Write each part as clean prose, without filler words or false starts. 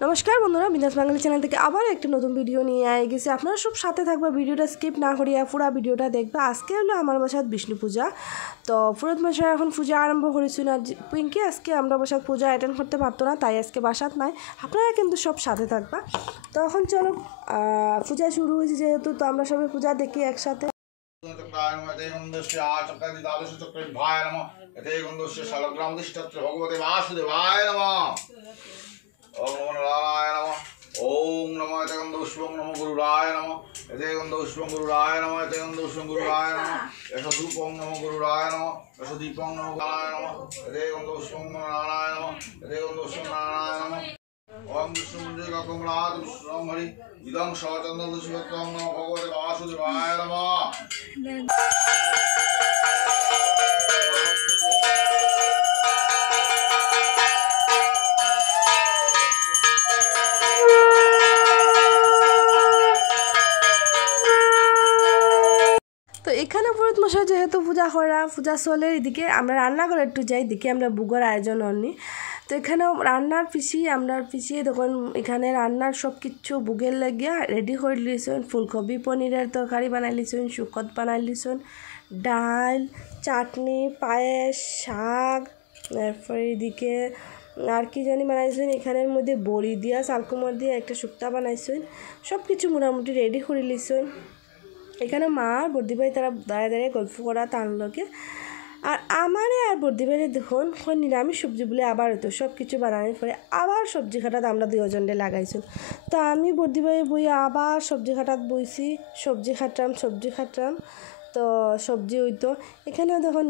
নমস্কার বন্ধুরা, বিন্দাস বাঙালি চ্যানেল থেকে আবার একটা নতুন ভিডিও নিয়ে গেছি। আপনারা সব সাথে থাকবা, ভিডিওটা স্কিপ না করিয়া পুরো ভিডিওটা দেখবা। আজকে হলো আমার বাসাত বিষ্ণু পূজা, তো ফুরত মশাই এখন পূজা আরম্ভ করেছি না। পিঙ্কি আজকে আমরা বাসাত পূজা অ্যাটেন্ড করতে পারতো না, তাই আজকে বাসাত নাই। আপনারা কিন্তু সব সাথে থাকবা। তো এখন চলো, পূজা শুরু হয়েছে যেহেতু, তো আমরা সবাই পূজা দেখি একসাথে। ভগবতে বাসুদেবায় নমঃ। ওম নমো নারায়ণ নমঃ। ওম নমো এতগন্ধপুষ্পং নমো গুরুরায় নমঃ। এতগন্ধপুষ্পং গুরুরায় নমঃ। এতগন্ধপুষ্পং গুরুরায় নমঃ। এষধূপং নমো গুরুরায় নমঃ। এষদীপং নমো গুরুরায় নমঃ। এতগন্ধপুষ্পং নারায়ণ নমঃ। এতগন্ধপুষ্পং নারায়ণ নমঃ। ওম বিষ্ণুমুঞ্জয় কমলাদ বিষ্ণুম হরি ইদং সচন্দদুষ্পত্তং নমো ভগবতে বাসুদেবায় নমঃ। তো এখানে পুরোত মশাই যেহেতু পূজা চলে, এদিকে আমরা রান্না করে একটু যাই, এদিকে আমরা বুগর আয়োজন অনি। তো এখানে রান্নার পিছিয়ে তখন এখানে রান্নার সব কিছু বুগের লাগিয়া রেডি করে লিছেন। ফুলকপি পনিরের তরকারি বানাই লিছেন, শুকত বানাই লিছেন, ডাল, চাটনি, পায়েস, শাক, তারপরে এদিকে আর কি জানি বানাইছেন। এখানের মধ্যে বড়ি দিয়া চালকুমর দিয়ে একটা শুক্তা বানাইছেন। সব কিছু মোটামুটি রেডি করে লিছেন। এখানে মা আর বর্দি ভাই তারা দাঁড়িয়ে দাঁড়িয়ে গল্প করা টানলোকে, আর আমারে আর বর্দি ভাইরে দেখুন নিরামিষ সবজি বলে আবার হতো সব কিছু বানানোর পরে আবার সবজি খাটাত আমরা দুজনে লাগাইছি। তো আমি বর্দি ভাই বই আবার সবজি খাটাত বইছি, সবজি খাটলাম। তো সবজি হইতো এখানে দেখুন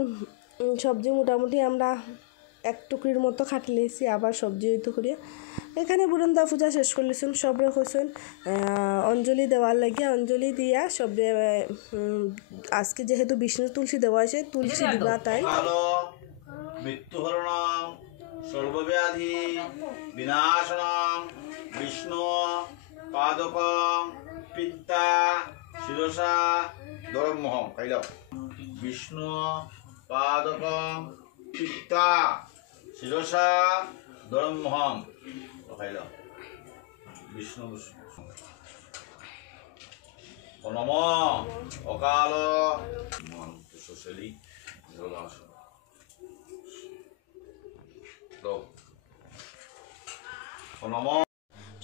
সবজি মোটামুটি আমরা এক টুকরির মতো খাটলেছি, আবার সবজি হইতো করিয়া এখানে বুরন্দা পূজা শেষ করলেছেন। সবরে হয়েছেন অঞ্জলি দেওয়ার লাগে, অঞ্জলি দিয়া সবরে আজকে যেহেতু বিষ্ণু তুলসী দেওয়া আছে, তুলসী দিবা তাই। মৃত্যুহরণং সর্বব্যাধি বিনাশনং বিষ্ণু পাদকং পিত্তা শিরসা ধর্মহং খাইল। বিষ্ণু পাদকং পিত্তা শিরসা ধর্মহং খাইল। বিষ্ণু নম অকাল সোশ্যালি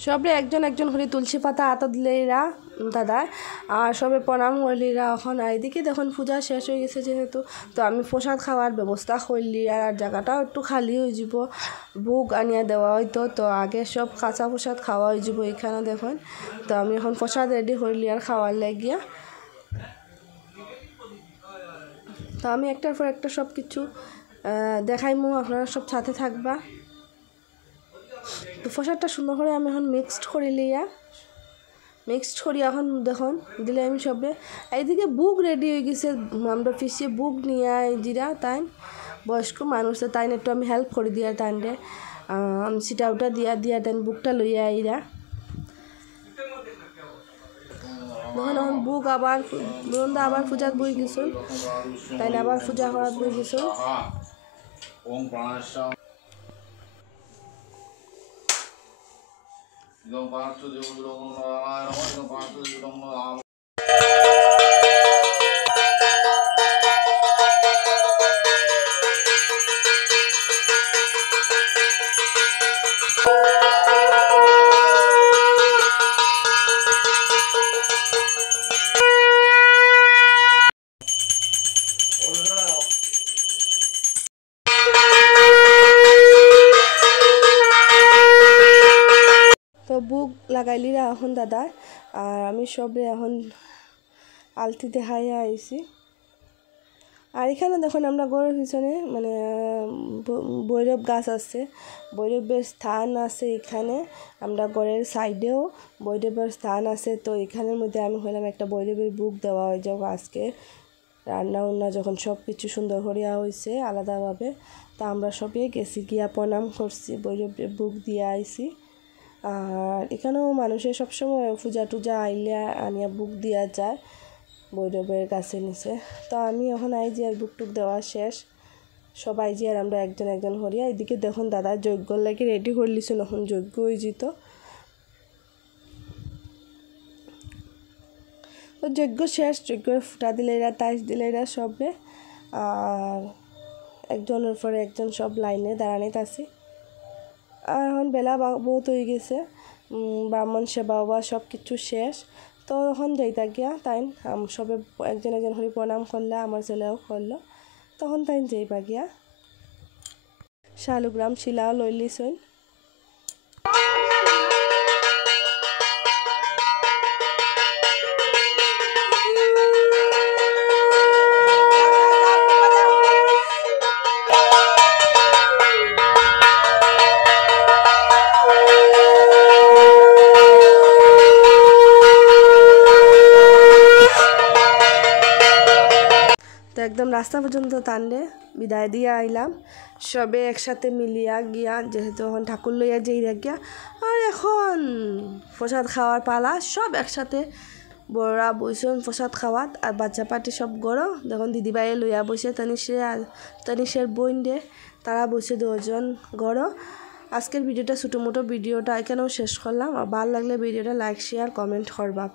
সবে একজন করে তুলসী পাতা আতা দিলেরা দাদা, আর সবে প্রণাম করলিরা। এখন এইদিকে দেখুন পূজা শেষ হয়ে গেছে যেহেতু, তো আমি প্রসাদ খাওয়ার ব্যবস্থা করলি, আর জায়গাটাও একটু খালি হয়ে যাব, বুক আনিয়া দেওয়া হইতো। তো আগে সব কাঁচা প্রসাদ খাওয়া হয়ে যাব এখানে দেখুন। তো আমি এখন প্রসাদ রেডি করলি আর খাওয়ার লাগিয়া। তো আমি একটার পর একটা সব কিছু দেখাইমু, আপনারা সব সাথে থাকবা। তো প্রসাদটা সুন্দর করে আমি এখন মিক্সড করি এখন দেখুন দিলে আমি সবে। এইদিকে বুক রেডি হয়ে গেছে, আমরা পিছিয়ে বুক নিয়ে দিরা তাই বয়স্ক মানুষ, তাই একটু আমি হেল্প করে দিয়া টাইনরে সেটা ওটা দিয়া টাইন বুকটা লইয়া আইরা। তখন এখন বুক আবার বৃন্দা আবার পূজাত বই গেছুন, তাই আবার পূজা করাত বই গেছুন। তো বুক লাগাইলিরা এখন দাদা, আর আমি সবে এখন আলতি দেখাইয়া আইছি। আর এখানে দেখুন আমরা ঘরের পিছনে মানে বৈরব গাছ আছে, বৈরবের স্থান আছে এখানে। আমরা ঘরের সাইডেও বৈরবের স্থান আছে, তো এখানের মধ্যে আমি হইলাম একটা বৈরবের বুক দেওয়া হয়ে যাক আজকে রান্না যখন সব কিছু সুন্দর করিয়া হয়েছে আলাদাভাবে। তা আমরা সবই গেছি গিয়া প্রণাম করছি, বৈরবের বুক দিয়ে আইছি। আর এখানেও মানুষের সবসময় পূজা টুজা আইলে আনিয়া বুক দিয়া যায় বৈরবের গাছের নিচে। তো আমি এখন আই যে বুক টুক দেওয়া শেষ, সবাই যে আর আমরা একজন একজন হরিয়া এদিকে দেখুন দাদা যজ্ঞর লাগে রেডি করে লিছুন এখন যজ্ঞ হয়ে যেত তো যজ্ঞ শেষ যজ্ঞ ফুটা দিলে এরা তাইশ দিলে এরা সবে আর একজনের পরে একজন সব লাইনে দাঁড়ানিতে আছি আর এখন বেলা বহুত হয়ে গেছে ব্রাহ্মণ সেবা বা সব কিছু শেষ তো এখন যাইতা গিয়া তাই সবে একজন একজন হরি প্রণাম করলে আমার ছেলেও করলো তখন তাই যাইবা গিয়া শালুগ্রাম শিলাও লই লিছুন তো একদম রাস্তা পর্যন্ত টানলে বিদায় দিয়ে আইলাম সবে একসাথে মিলিয়া গিয়া যেহেতু এখন ঠাকুর লইয়া যেই গিয়া আর এখন প্রসাদ খাওয়ার পালা সব একসাথে বড়রা বইসন প্রসাদ খাওয়াত আর বাচ্চা পাটি সব গড়ো দেখুন দিদিভাইয়ে লইয়া বসে তানিশের বোন দে তারা বসে 2 জন গড়ো আজকের ভিডিওটা ছোটো মোটো ভিডিওটা এখানেও শেষ করলাম আর ভালো লাগলে ভিডিওটা লাইক শেয়ার কমেন্ট করবা।